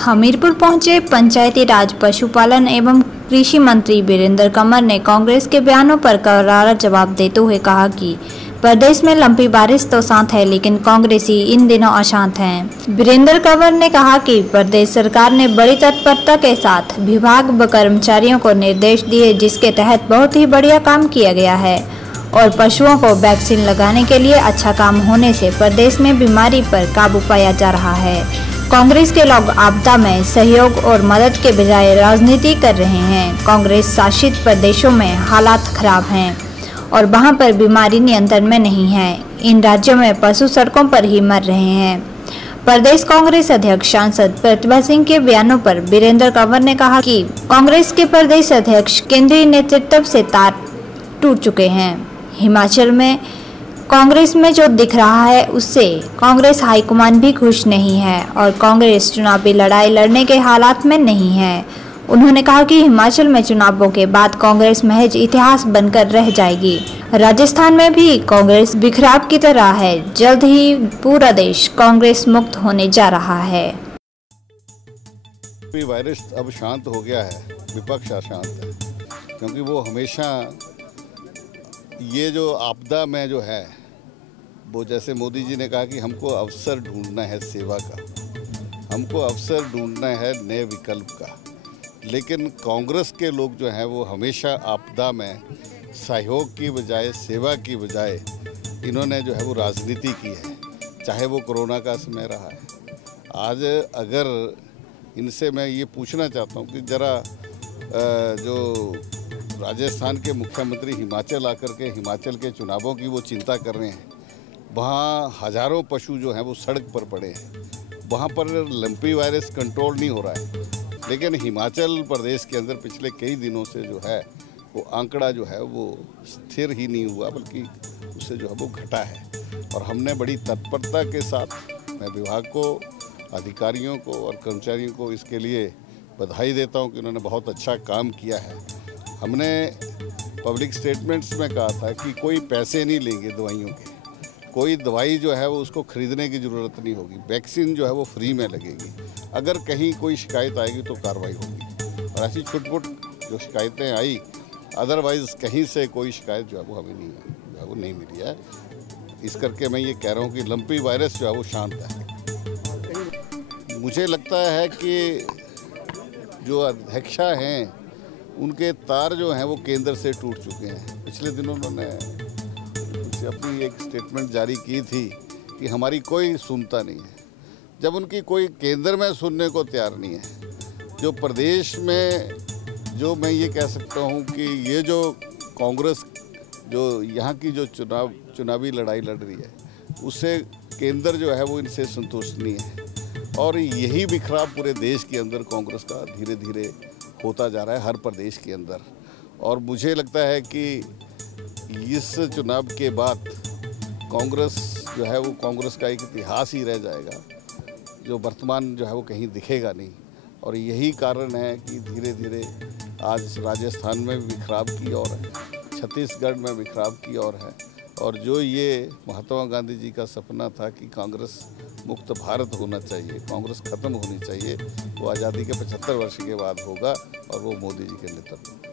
हमीरपुर पहुंचे पंचायती राज, पशुपालन एवं कृषि मंत्री वीरेंद्र कंवर ने कांग्रेस के बयानों पर करारा जवाब देते हुए कहा कि प्रदेश में लंबी बारिश तो शांत है, लेकिन कांग्रेसी इन दिनों अशांत हैं। वीरेंद्र कंवर ने कहा कि प्रदेश सरकार ने बड़ी तत्परता के साथ विभाग व कर्मचारियों को निर्देश दिए, जिसके तहत बहुत ही बढ़िया काम किया गया है और पशुओं को वैक्सीन लगाने के लिए अच्छा काम होने से प्रदेश में बीमारी पर काबू पाया जा रहा है। कांग्रेस के लोग आपदा में सहयोग और मदद के बजाय राजनीति कर रहे हैं। कांग्रेस शासित प्रदेशों में हालात खराब हैं और वहां पर बीमारी नियंत्रण में नहीं है। इन राज्यों में पशु सड़कों पर ही मर रहे हैं। प्रदेश कांग्रेस अध्यक्ष सांसद प्रतिभा सिंह के बयानों पर वीरेंद्र कंवर ने कहा कि कांग्रेस के प्रदेश अध्यक्ष केंद्रीय नेतृत्व से तार टूट चुके हैं। हिमाचल में कांग्रेस में जो दिख रहा है उससे कांग्रेस हाईकमान भी खुश नहीं है और कांग्रेस चुनावी लड़ाई लड़ने के हालात में नहीं है। उन्होंने कहा कि हिमाचल में चुनावों के बाद कांग्रेस महज इतिहास बनकर रह जाएगी। राजस्थान में भी कांग्रेस बिखराव की तरह है। जल्द ही पूरा देश कांग्रेस मुक्त होने जा रहा है। वायरस अब शांत हो गया है, विपक्ष अशांत है, क्योंकि वो हमेशा ये जो आपदा में जो है वो, जैसे मोदी जी ने कहा कि हमको अवसर ढूंढना है सेवा का, हमको अवसर ढूंढना है नए विकल्प का। लेकिन कांग्रेस के लोग जो हैं वो हमेशा आपदा में सहयोग की बजाय, सेवा की बजाय इन्होंने जो है वो राजनीति की है, चाहे वो कोरोना का समय रहा है। आज अगर इनसे मैं ये पूछना चाहता हूँ कि ज़रा जो राजस्थान के मुख्यमंत्री हिमाचल आकर के हिमाचल के चुनावों की वो चिंता कर रहे हैं, वहाँ हज़ारों पशु जो हैं वो सड़क पर पड़े हैं, वहाँ पर लंपी वायरस कंट्रोल नहीं हो रहा है। लेकिन हिमाचल प्रदेश के अंदर पिछले कई दिनों से जो है वो आंकड़ा जो है वो स्थिर ही नहीं हुआ, बल्कि उससे जो है वो घटा है। और हमने बड़ी तत्परता के साथ, मैं विभाग को, अधिकारियों को और कर्मचारियों को इसके लिए बधाई देता हूँ कि उन्होंने बहुत अच्छा काम किया है। हमने पब्लिक स्टेटमेंट्स में कहा था कि कोई पैसे नहीं लेंगे दवाइयों के, कोई दवाई जो है वो उसको ख़रीदने की ज़रूरत नहीं होगी, वैक्सीन जो है वो फ्री में लगेगी। अगर कहीं कोई शिकायत आएगी तो कार्रवाई होगी। और ऐसी छुटपुट जो शिकायतें आई, अदरवाइज़ कहीं से कोई शिकायत जो है वो हमें नहीं मिली है। इस करके मैं ये कह रहा हूँ कि लंपी वायरस जो है वो शांत है। मुझे लगता है कि जो अध्यक्षा हैं उनके तार जो हैं वो केंद्र से टूट चुके हैं। पिछले दिनों उन्होंने अपनी एक स्टेटमेंट जारी की थी कि हमारी कोई सुनता नहीं है। जब उनकी कोई केंद्र में सुनने को तैयार नहीं है, जो प्रदेश में, जो मैं ये कह सकता हूँ कि ये जो कांग्रेस जो यहाँ की जो चुनावी लड़ाई लड़ रही है, उससे केंद्र जो है वो इनसे संतुष्ट नहीं है। और यही बिखराव पूरे देश के अंदर कांग्रेस का धीरे धीरे होता जा रहा है, हर प्रदेश के अंदर। और मुझे लगता है कि इस चुनाव के बाद कांग्रेस जो है वो कांग्रेस का एक इतिहास ही रह जाएगा, जो वर्तमान जो है वो कहीं दिखेगा नहीं। और यही कारण है कि धीरे धीरे आज राजस्थान में बिखराव की ओर है, छत्तीसगढ़ में बिखराव की ओर है। और जो ये महात्मा गांधी जी का सपना था कि कांग्रेस मुक्त भारत होना चाहिए, कांग्रेस खत्म होनी चाहिए, वो आज़ादी के 75 वर्ष के बाद होगा और वो मोदी जी के नेतृत्व में।